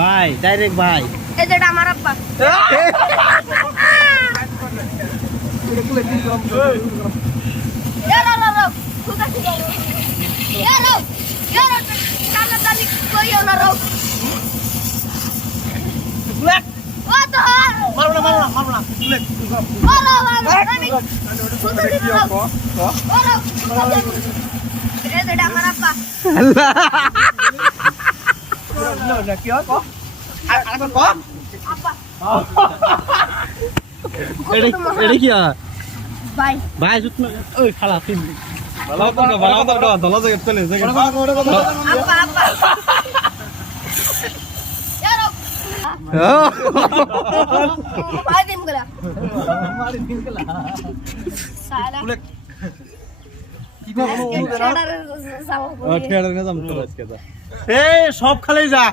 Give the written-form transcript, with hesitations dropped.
ভাই ডাইরেক্ট ভাই এটা আমার আব্বা এটা কি ভাই ভাই ওই খালা তুই ভালো তো ভালো জায়গা চলে আব্বা আব্বা Madim gula. Salah. কি করব? Chadar sama. ঠেড়ে না যাম তো আজকে এই সব খালি যা